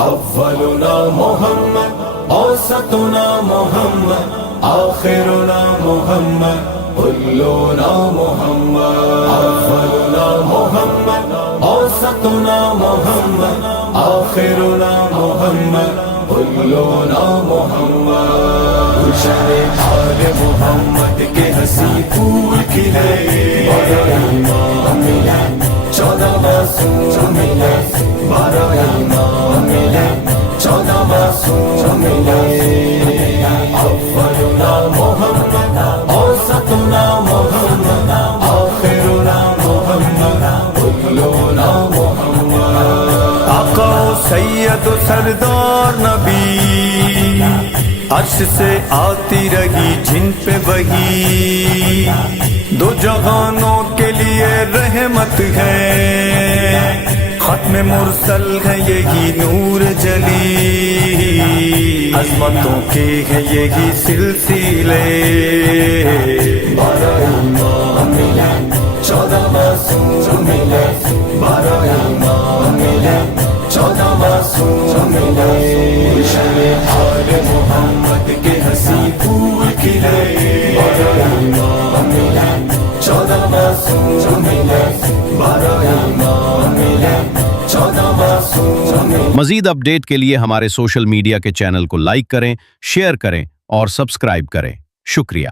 اولنا محمد اوسطنا محمد آخرنا محمد كلنا محمد اولنا محمد اوسطنا محمد آخرنا محمد كلنا محمد گلشن آل محمد کے ہنسی پھول کھلے امام ملے 14 معصوم ملے 12 امام ملے 14 معصوم ملے اولنا محمد اوسطنا محمد آخرنا محمد كلنا محمد آقا و سید و سردار نبی عرش سے آتی رہی جن پہ وہی دو جہانوں کے لیے رحمت ہے ختم مرسل ہے یہی نور جلی عظمتوں کے ہیں یہی سلسلے 12 امام ملے 14 معصوم ملے 12 امام ملے 14 معصوم ملے گلشن آل محمد کے ہنسی پھول کھلے 12 امام ملے 14 معصوم ملے 12 امام ملے 14 معصوم ملے. مزید اپڈیٹ کے لیے ہمارے سوشل میڈیا کے چینل کو لائک کریں، شیئر کریں اور سبسکرائب کریں. شکریہ.